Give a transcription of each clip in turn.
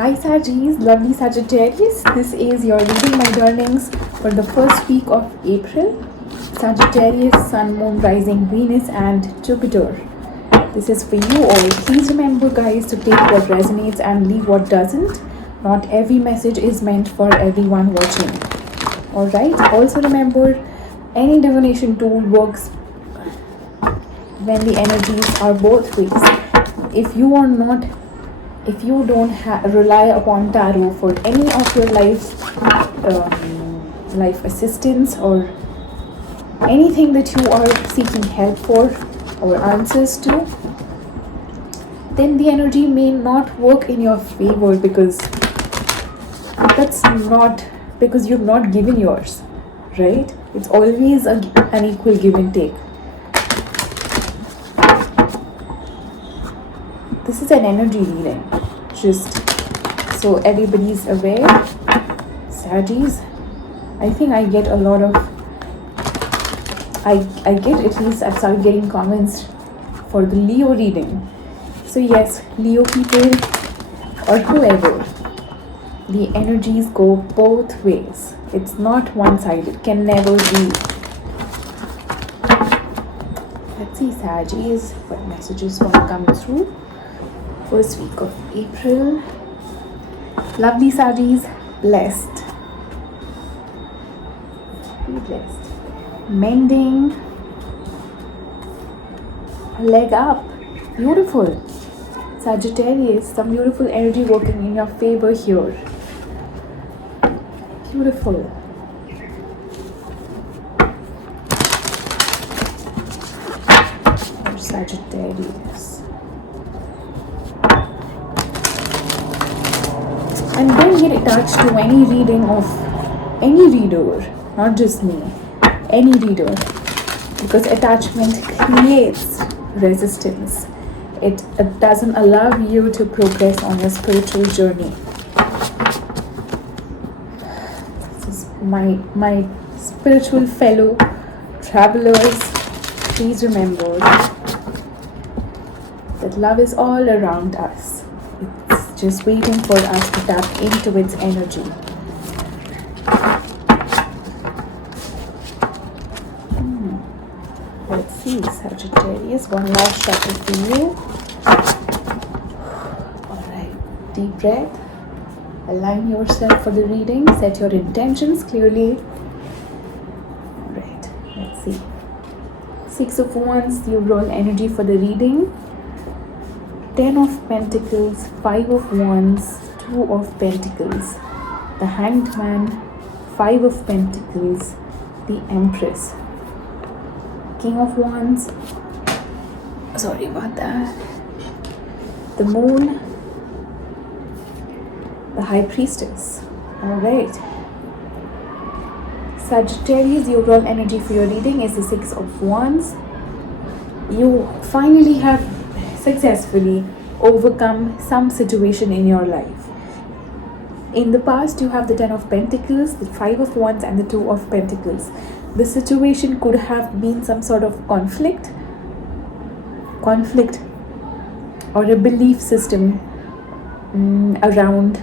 Hi Sagittarius, lovely Sagittarius. This is your reading, my darlings, for the first week of April. Sagittarius, Sun, Moon, Rising, Venus, and Jupiter. This is for you all. Please remember, guys, to take what resonates and leave what doesn't. Not every message is meant for everyone watching. Alright? Also remember, any divination tool works when the energies are both ways. If you don't rely upon tarot for any of your life assistance or anything that you are seeking help for or answers to, then the energy may not work in your favor because you've not given yours, right? It's always an equal give and take. This is an energy reading, just so everybody's aware. Saggies, I think I get a lot of, I get, at least I've started getting comments for the Leo reading. So yes, Leo people or whoever, the energies go both ways. It's not one-sided, can never be. Let's see, Saggies, what messages want to come through. First week of April. Lovely Saggies, blessed. Be blessed. Mending. Leg up. Beautiful. Sagittarius, some beautiful energy working in your favor here. Beautiful. For Sagittarius. And don't get attached to any reading of any reader, not just me, any reader, because attachment creates resistance. It doesn't allow you to progress on your spiritual journey. This is my spiritual fellow travelers. Please remember that love is all around us. It's just waiting for us to tap into its energy. Let's see, Sagittarius, one last chapter for you. Alright, deep breath. Align yourself for the reading. Set your intentions clearly. Alright, let's see. Six of Wands, the overall energy for the reading. 10 of Pentacles, 5 of Wands, 2 of Pentacles, the Hanged Man, 5 of Pentacles, the Empress, King of Wands, sorry about that, the Moon, the High Priestess. Alright. Sagittarius, the overall energy for your reading is the 6 of Wands. You finally have successfully overcome some situation in your life. In the past, you have the 10 of Pentacles, the 5 of Wands, and the 2 of Pentacles. The situation could have been some sort of conflict or a belief system around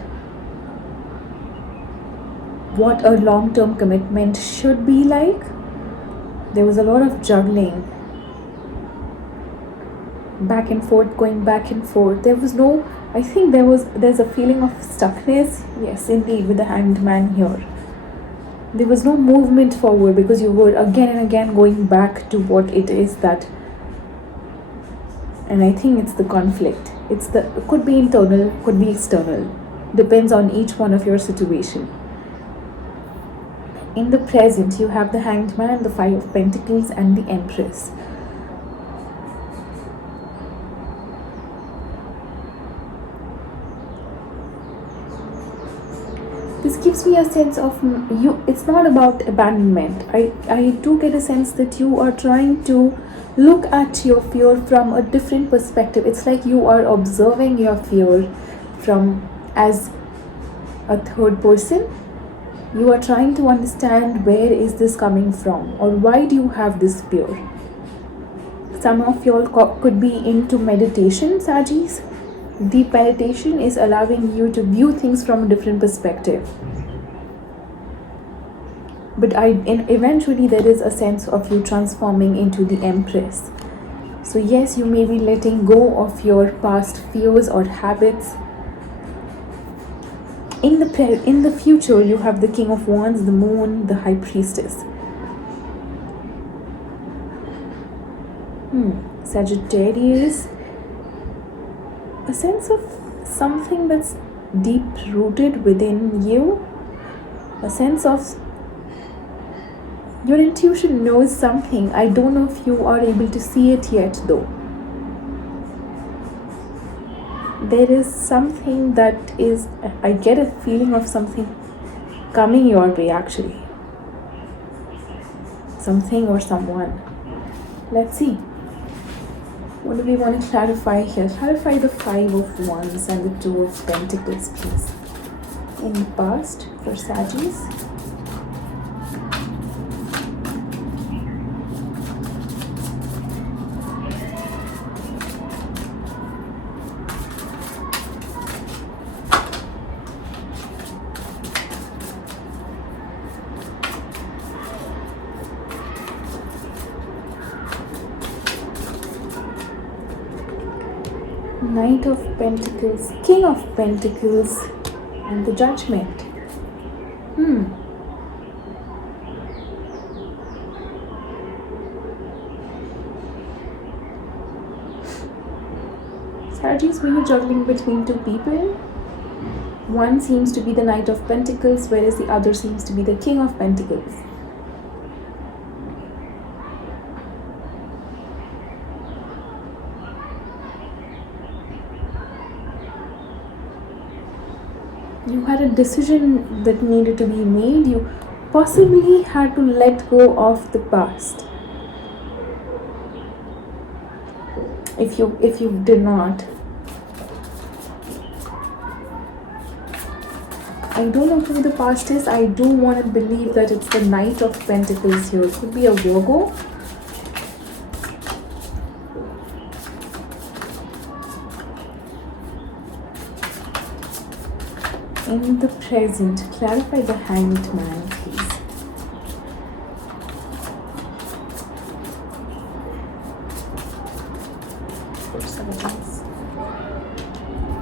what a long-term commitment should be like. There was a lot of juggling, back and forth, going back and forth. There's a feeling of stuckness. Yes, indeed, with the Hanged Man here. There was no movement forward because you were again and again going back to what it is that, and I think it's the conflict. It could be internal, could be external. Depends on each one of your situation. In the present, you have the Hanged Man, the 5 of Pentacles, and the Empress. This gives me a sense of you. It's not about abandonment. I do get a sense that you are trying to look at your fear from a different perspective. It's like you are observing your fear as a third person. You are trying to understand where is this coming from, or why do you have this fear. Some of y'all could be into meditation, Saggies. Deep meditation is allowing you to view things from a different perspective. But eventually there is a sense of you transforming into the Empress. So yes, you may be letting go of your past fears or habits. In the future, you have the King of Wands, the Moon, the High Priestess. Sagittarius, a sense of something that's deep rooted within you, a sense of your intuition knows something. I don't know if you are able to see it yet though. There is something that is, I get a feeling of something coming your way actually. Something or someone. Let's see. What do we want to clarify here? Clarify the 5 of Wands and the 2 of Pentacles, please. In the past for Sagittarius. Knight of Pentacles, King of Pentacles, and the Judgment. Sagittarius, when you're juggling between two people, one seems to be the Knight of Pentacles, whereas the other seems to be the King of Pentacles. You had a decision that needed to be made. You possibly had to let go of the past. If you did not, I don't know who the past is. I do want to believe that it's the Knight of Pentacles here. It could be a Virgo. In the present, clarify the Hanged Man, please. For Sagittarius.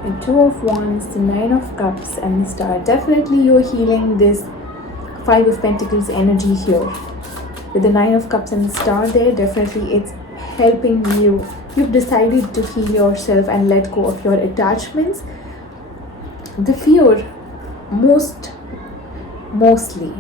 The 2 of Wands, the 9 of Cups, and the Star. Definitely you're healing this 5 of Pentacles energy here. With the 9 of Cups and the Star there, definitely it's helping you. You've decided to heal yourself and let go of your attachments. The fear mostly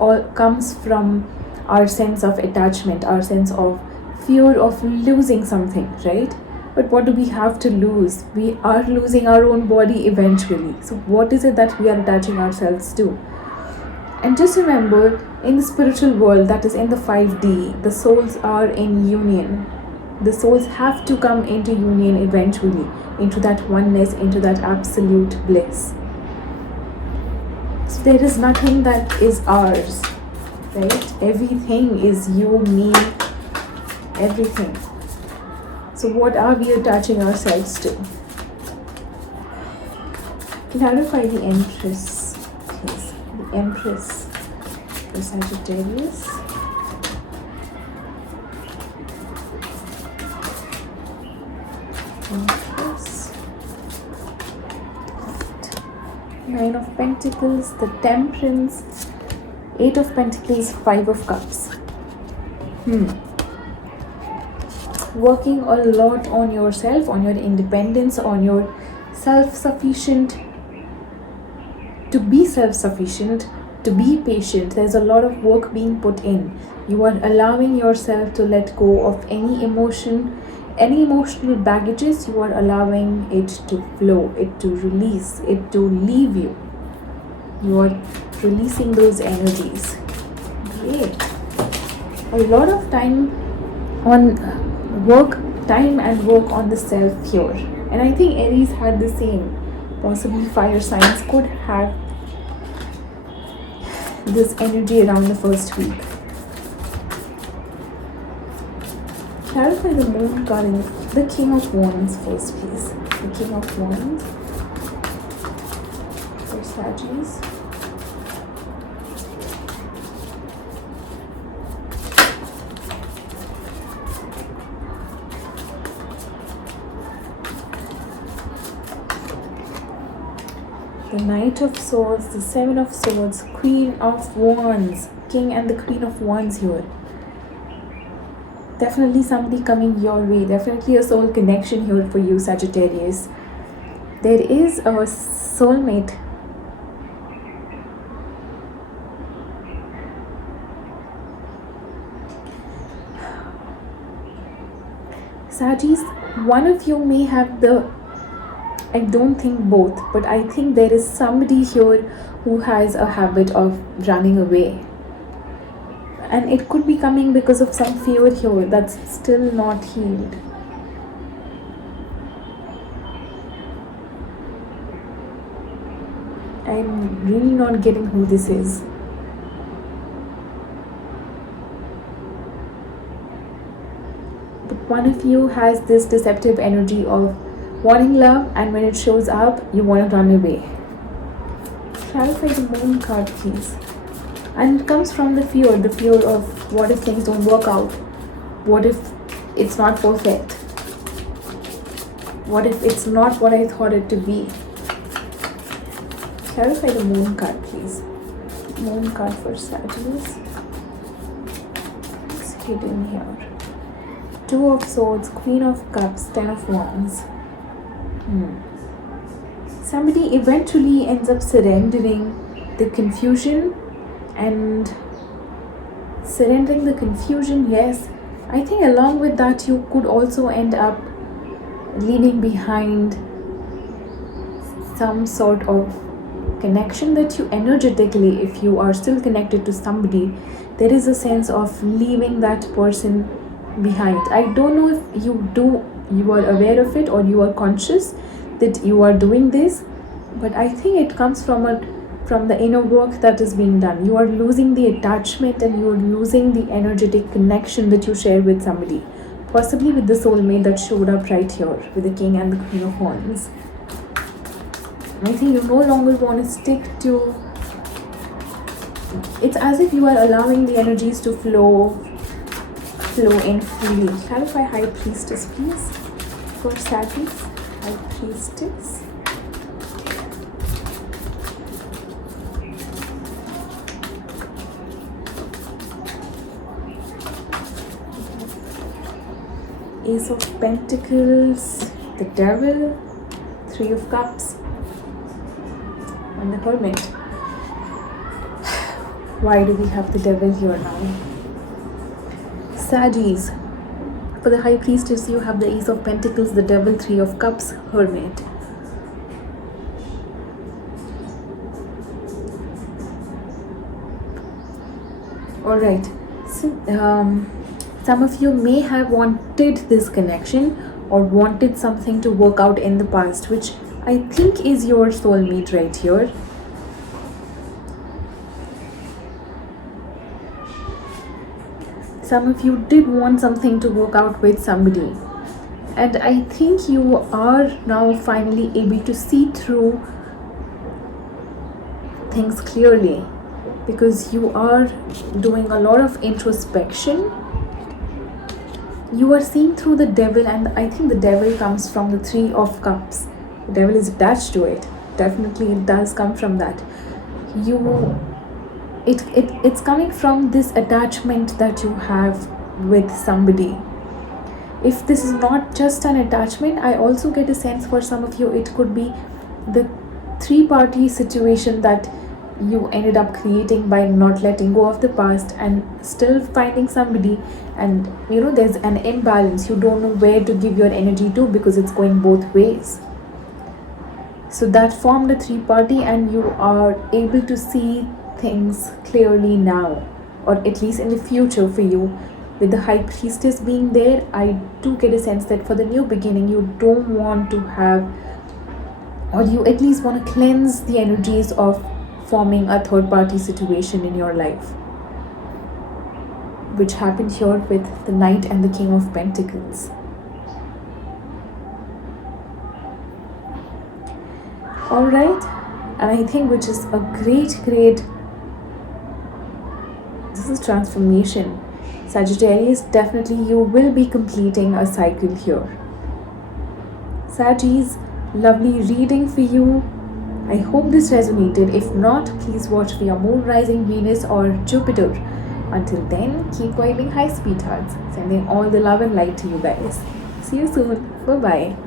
all comes from our sense of attachment, our sense of fear of losing something, right? But what do we have to lose? We are losing our own body eventually. So what is it that we are attaching ourselves to? And just remember, in the spiritual world, that is in the 5D, the souls are in union. The souls have to come into union eventually, into that oneness, into that absolute bliss. So there is nothing that is ours, right? Everything is you, me, everything. So what are we attaching ourselves to? Clarify the Empress, please. The Empress for Sagittarius. Empress. 9 of Pentacles, the Temperance, 8 of Pentacles, 5 of Cups. Working a lot on yourself, on your independence, on your self-sufficient. To be self-sufficient, to be patient, there's a lot of work being put in. You are allowing yourself to let go of any emotion, any emotional baggages. You are allowing it to flow, it to release, it to leave you. You are releasing those energies. Great. A lot of time on work on the self here. And I think Aries had the same. Possibly fire signs could have this energy around the first week. Clarify the Moon card and the King of Wands first, please. the King of Wands for Sagittarius. The Knight of Swords, the Seven of Swords, Queen of Wands, King and the Queen of Wands here. Definitely somebody coming your way. Definitely a soul connection here for you, Sagittarius. There is a soulmate. Sagittarius, one of you may have the, I don't think both, but I think there is somebody here who has a habit of running away. And it could be coming because of some fear here that's still not healed. I'm really not getting who this is. But one of you has this deceptive energy of wanting love, and when it shows up, you want to run away. Clarify the Moon card, please. And it comes from the fear of what if things don't work out? What if it's not perfect? What if it's not what I thought it to be? Clarify the Moon card, please. Moon card for Sagittarius. It's hidden here. Two of Swords, Queen of Cups, Ten of Wands. Somebody eventually ends up surrendering the confusion and surrendering the confusion. Yes, I think along with that you could also end up leaving behind some sort of connection that you energetically, if you are still connected to somebody, there is a sense of leaving that person behind. I don't know if you are aware of it or you are conscious that you are doing this, but I think it comes from the inner work that is being done. You are losing the attachment and you are losing the energetic connection that you share with somebody, possibly with the soulmate that showed up right here with the King and the Queen of Wands. I think you no longer want to stick to, it's as if you are allowing the energies to flow in freely. Clarify High Priestess, please, for Sagittarius. High Priestess. Ace of Pentacles, the Devil, Three of Cups, and the Hermit. Why do we have the Devil here now? Sagittarius, for the High Priestess, you have the Ace of Pentacles, the Devil, Three of Cups, Hermit. Alright, so some of you may have wanted this connection or wanted something to work out in the past, which I think is your soulmate right here. Some of you did want something to work out with somebody, and I think you are now finally able to see through things clearly, because you are doing a lot of introspection. You are seeing through the Devil, and I think the Devil comes from the Three of Cups. The Devil is attached to it. Definitely it does come from that. It's coming from this attachment that you have with somebody. If this is not just an attachment, I also get a sense for some of you it could be the three-party situation that you ended up creating by not letting go of the past and still finding somebody, and there's an imbalance. You don't know where to give your energy to because it's going both ways. So that formed a three-party, and you are able to see things clearly now, or at least in the future for you. With the High Priestess being there, I do get a sense that for the new beginning, you don't want to have, or you at least want to cleanse the energies of forming a third-party situation in your life, which happened here with the Knight and the King of Pentacles. All right, and I think which is a great, this is transformation. Sagittarius, definitely you will be completing a cycle here. Saggies, lovely reading for you. I hope this resonated. If not, please watch for your moon, rising, Venus or Jupiter. Until then, keep vibing high, sweethearts. Sending all the love and light to you guys. See you soon. Bye-bye.